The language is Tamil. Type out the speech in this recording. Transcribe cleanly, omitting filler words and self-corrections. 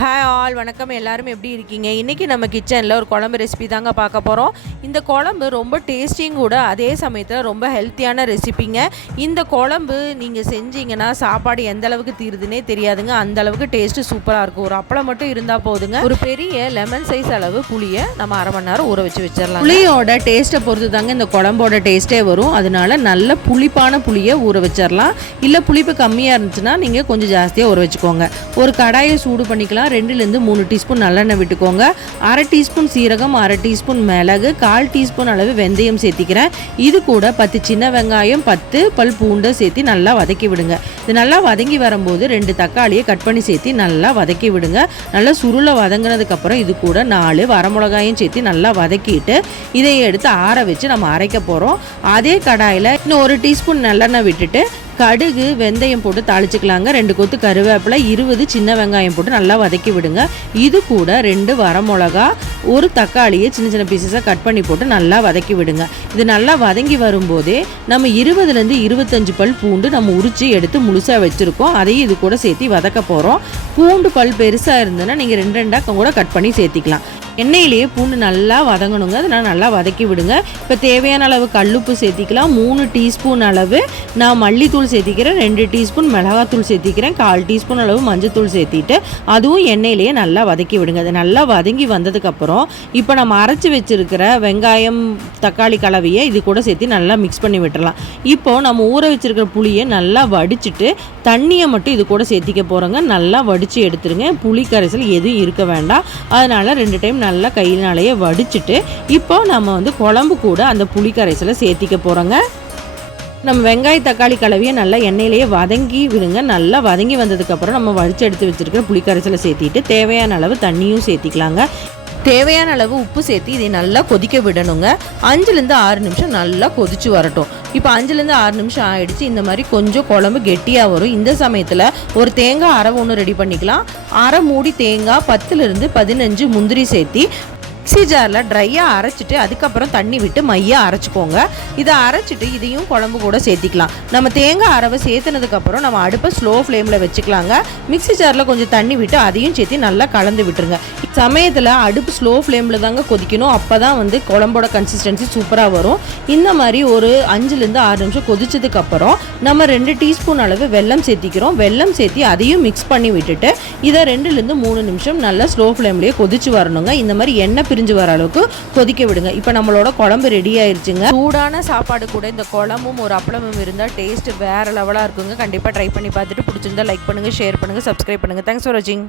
ஹாய் ஆல் வணக்கம். எல்லாரும் எப்படி இருக்கீங்க? இன்றைக்கி நம்ம கிச்சனில் ஒரு குழம்பு ரெசிபி தாங்க பார்க்க போகிறோம். இந்த குழம்பு ரொம்ப டேஸ்டியும் கூட, அதே சமயத்தில் ரொம்ப ஹெல்த்தியான ரெசிபிங்க. இந்த குழம்பு நீங்கள் செஞ்சீங்கன்னா சாப்பாடு எந்த அளவுக்கு தீருதுன்னே தெரியாதுங்க. அந்த அளவுக்கு டேஸ்ட்டு சூப்பராக இருக்கும். ஒரு அப்பளம் மட்டும் இருந்தால் போதுங்க. ஒரு பெரிய லெமன் சைஸ் அளவு புளியை நம்ம அரை மணி நேரம் ஊற வச்சு வச்சிடலாம். புளியோட டேஸ்ட்டை பொறுத்து தாங்க இந்த குழம்போட டேஸ்ட்டே வரும். அதனால நல்ல புளிப்பான புளியை ஊற வச்சிடலாம். இல்லை புளிப்பு கம்மியாக இருந்துச்சுன்னா நீங்கள் கொஞ்சம் ஜாஸ்தியாக ஊற வச்சுக்கோங்க. ஒரு கடாயை சூடு பண்ணிக்கலாம். 2லேருந்து 3 டீஸ்பூன் நல்லெண்ணெய் விட்டுக்கோங்க. அரை டீஸ்பூன் சீரகம், அரை டீஸ்பூன் மிளகு, 1/4 டீஸ்பூன் அளவு வெந்தயம் சேர்த்திக்கிறேன். இது கூட 10 சின்ன வெங்காயம், 10 பல் பூண்டை சேர்த்து நல்லா வதக்கி விடுங்க. இது நல்லா வதங்கி வரும்போது 2 தக்காளியை கட் பண்ணி சேர்த்து நல்லா வதக்கி விடுங்க. நல்லா சுருளை வதங்கினதுக்கப்புறம் இது கூட 4 வரமிளகாயும் சேர்த்து நல்லா வதக்கிட்டு இதை எடுத்து ஆற வச்சு நம்ம அரைக்க போகிறோம். அதே கடாயில் இன்னும் 1 டீஸ்பூன் நல்லெண்ணெய் விட்டுட்டு கடுகு வெந்தயம் போட்டு தாளிச்சுக்கலாங்க. 2 கொத்து கருவேப்பிலை, 20 சின்ன வெங்காயம் போட்டு நல்லா வதக்கி விடுங்க. இது கூட 2 வரமிளகா, 1 தக்காளியை சின்ன சின்ன பீசஸாக கட் பண்ணி போட்டு நல்லா வதக்கி விடுங்க. இது நல்லா வதங்கி வரும்போதே நம்ம 20லேருந்து 25 பல் பூண்டு நம்ம உரித்து எடுத்து முழுசாக வச்சுருக்கோம். அதையும் இது கூட சேர்த்து வதக்க போகிறோம். பூண்டு பல் பெருசாக இருந்ததுன்னா நீங்கள் 2 கூட கட் பண்ணி சேர்த்திக்கலாம். எண்ணெயிலேயே பூண்டு நல்லா வதங்கணுங்க. அதனால் நல்லா வதக்கி விடுங்க. இப்போ தேவையான அளவு கல்லுப்பு சேர்த்திக்கலாம். 3 டீஸ்பூன் அளவு நான் மல்லித்தூள் சேர்த்திக்கிறேன். 2 டீஸ்பூன் மிளகாத்தூள் சேர்த்திக்கிறேன். 1/4 டீஸ்பூன் அளவு மஞ்சத்தூள் சேர்த்திட்டு அதுவும் எண்ணெயிலேயே நல்லா வதக்கி விடுங்க. அது நல்லா வதங்கி வந்ததுக்கப்புறம் இப்போ நம்ம அரைச்சி வச்சுருக்கிற வெங்காயம் தக்காளி கலவையை இது கூட சேர்த்து நல்லா மிக்ஸ் பண்ணி விட்டுறலாம். இப்போது நம்ம ஊற வச்சுருக்கிற புளியை நல்லா வடிச்சிட்டு தண்ணியை மட்டும் இது கூட சேர்த்திக்க போகிறோங்க. நல்லா வடித்து எடுத்துருங்க. புளி கரைசல் எதுவும் இருக்க வேண்டாம். அதனால் 2 டைம் நல்லா கையினாலேயே வடிச்சிட்டு இப்போ நம்ம குழம்பு கூட அந்த புளி கரைசலை சேர்த்திக்க போகிறோங்க. நம்ம வெங்காய தக்காளி கலவையை நல்லா எண்ணெயிலேயே வதங்கி விடுங்க. நல்லா வதங்கி வந்ததுக்கப்புறம் நம்ம வடித்து எடுத்து வச்சுருக்கிற புளி கரைசலை சேர்த்திட்டு தேவையான அளவு தண்ணியும் சேர்த்திக்கலாங்க. தேவையான அளவு உப்பு சேர்த்து இதை நல்லா கொதிக்க விடணுங்க. 5லேருந்து 6 நிமிஷம் நல்லா கொதிச்சு வரட்டும். இப்போ 5லேருந்து 6 நிமிஷம் ஆயிடுச்சு. இந்த மாதிரி கொஞ்சம் குழம்பு கெட்டியாக வரும். இந்த சமயத்தில் ஒரு தேங்காய் அரை ஒன்று ரெடி பண்ணிக்கலாம். அரை மூடி தேங்காய், 10லேருந்து 15 முந்திரி சேர்த்தி மிக்ஸி ஜாரில் ட்ரையாக அரைச்சிட்டு அதுக்கப்புறம் தண்ணி விட்டு மையாக அரைச்சிக்கோங்க. இதை அரைச்சிட்டு இதையும் குழம்பு கூட சேர்த்திக்கலாம். நம்ம தேங்காய் அரவை சேர்த்துனதுக்கப்புறம் நம்ம அடுப்பை ஸ்லோ ஃப்ளேமில் வச்சுக்கலாங்க. மிக்ஸி ஜாரில் கொஞ்சம் தண்ணி விட்டு அதையும் சேர்த்து நல்லா கலந்து விட்டுருங்க. சமயத்தில் அடுப்பு ஸ்லோ ஃப்ளேமில் தாங்க கொதிக்கணும். அப்போ தான் குழம்போட கன்சிஸ்டன்சி சூப்பராக வரும். இந்த மாதிரி ஒரு 5லேருந்து 6 நிமிஷம் கொதிச்சதுக்கப்புறம் நம்ம 2 டீஸ்பூன் அளவு வெல்லம் சேர்த்திக்கிறோம். வெல்லம் சேர்த்தி அதையும் மிக்ஸ் பண்ணி விட்டுட்டு இதை 2லேருந்து 3 நிமிஷம் நல்லா ஸ்லோ ஃப்ளேம்லேயே கொதிச்சு வரணுங்க. இந்த மாதிரி எண்ணெய் பிரிஞ்சு வர அளவுக்கு கொதிக்க விடுங்க. இப்போ நம்மளோட குழம்பு ரெடி ஆயிடுச்சுங்க. சூடான சாப்பாடு கூட இந்த குழம்பும் ஒரு அப்பளமும் இருந்தால் டேஸ்ட் வேற லெவலாக இருக்குங்க. கண்டிப்பாக ட்ரை பண்ணி பார்த்துட்டு பிடிச்சிருந்தா லைக் பண்ணுங்கள், ஷேர் பண்ணுங்கள், சப்ஸ்கிரைப் பண்ணுங்கள். தேங்க்ஸ் ஃபார் வாட்சிங்.